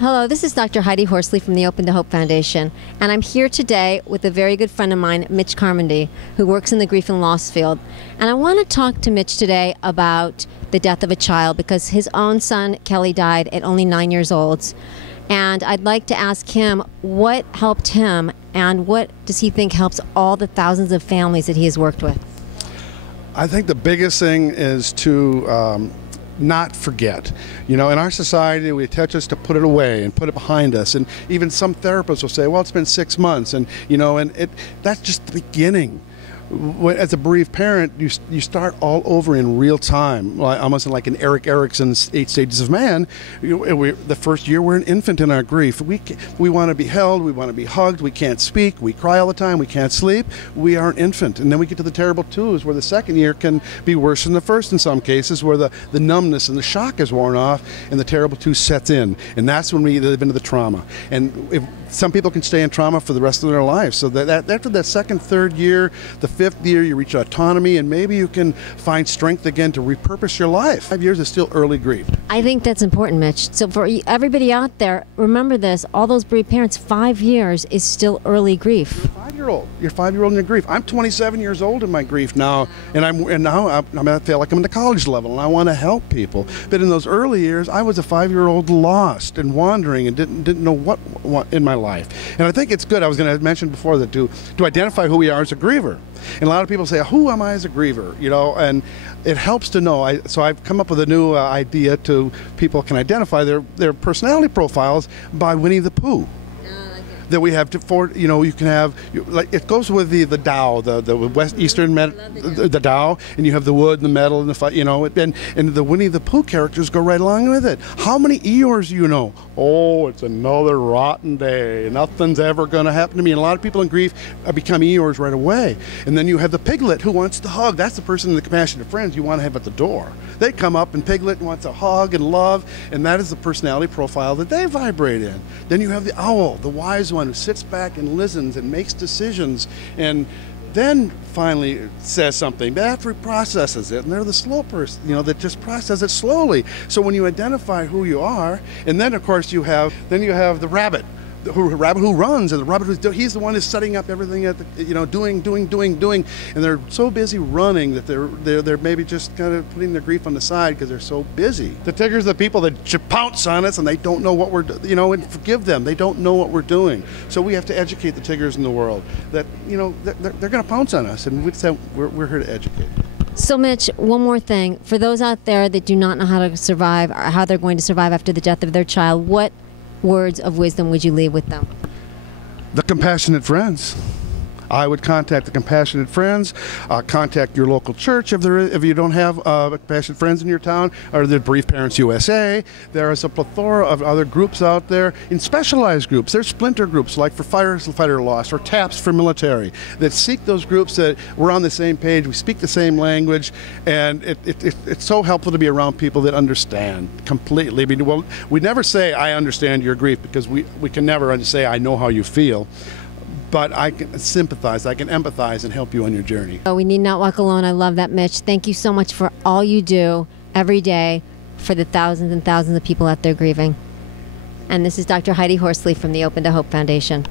Hello, this is Dr. Heidi Horsley from the Open to Hope Foundation, and I'm here today with a very good friend of mine, Mitch Carmody, who works in the grief and loss field. And I want to talk to Mitch today about the death of a child, because his own son, Kelly, died at only 9 years old. And I'd like to ask him what helped him, and what does he think helps all the thousands of families that he has worked with? I think the biggest thing is to not forget. You know, in our society, we attach us to put it away and put it behind us. And even some therapists will say, well, it's been 6 months. And, you know, that's just the beginning. As a bereaved parent, you start all over in real time, almost like in Erik Erikson's 8 Stages of Man. The first year, we're an infant in our grief. We want to be held, we want to be hugged, we can't speak, we cry all the time, we can't sleep. We are an infant. And then we get to the terrible twos, where the second year can be worse than the first in some cases, where the numbness and the shock is worn off and the terrible two sets in. And that's when we live into the trauma. And some people can stay in trauma for the rest of their lives. So that after that second, third year, the 5th year, you reach autonomy, and maybe you can find strength again to repurpose your life. 5 years is still early grief. I think that's important, Mitch. So for everybody out there, remember this, all those bereaved parents, 5 years is still early grief. You're a 5-year-old. You're a 5-year-old in your grief. I'm 27 years old in my grief now, and I feel like I'm in the college level, and I want to help people. But in those early years, I was a 5-year-old lost and wandering and didn't know what in my life. And I think it's good. I was going to mention before that to identify who we are as a griever. And a lot of people say, who am I as a griever? You know, and it helps to know. So I've come up with a new idea to people can identify their personality profiles by Winnie the Pooh. That we have you know, you can have, like, it goes with the Tao, the West Eastern, the Tao, and you have the wood and the metal and the, you know, and the Winnie the Pooh characters go right along with it. How many Eeyores do you know? Oh, it's another rotten day. Nothing's ever going to happen to me. And a lot of people in grief become Eeyores right away. And then you have the Piglet who wants to hug. That's the person in the compassionate friends you want to have at the door. They come up, and Piglet wants a hug and love, and that is the personality profile that they vibrate in. Then you have the Owl, the wise one, who sits back and listens and makes decisions, and then finally says something. But after he processes it, and they're the slow person, you know, that just processes it slowly. So when you identify who you are, and then of course you have the rabbit. The rabbit who runs, and the rabbit he's the one who's setting up everything at the, you know, doing, and they're so busy running that they're maybe just kind of putting their grief on the side because they're so busy. The Tiggers are the people that pounce on us, and they don't know what we're, you know, and forgive them. They don't know what we're doing. So we have to educate the Tiggers in the world that, you know, they're going to pounce on us, and we're here to educate. So Mitch, one more thing. For those out there that do not know how to survive, or how they're going to survive after the death of their child, what words of wisdom would you leave with them? The compassionate friends. I would contact the compassionate friends, contact your local church if you don't have compassionate friends in your town, or the Bereaved Parents USA. There is a plethora of other groups out there, in specialized groups. There's splinter groups like for firefighter loss, or TAPS for military, that seek those groups that we're on the same page, we speak the same language, and it's so helpful to be around people that understand completely. I mean, well, we never say, I understand your grief, because we can never say, I know how you feel. But I can sympathize, I can empathize, and help you on your journey. Oh, we need not walk alone. I love that, Mitch. Thank you so much for all you do every day for the thousands and thousands of people out there grieving. And this is Dr. Heidi Horsley from the Open to Hope Foundation.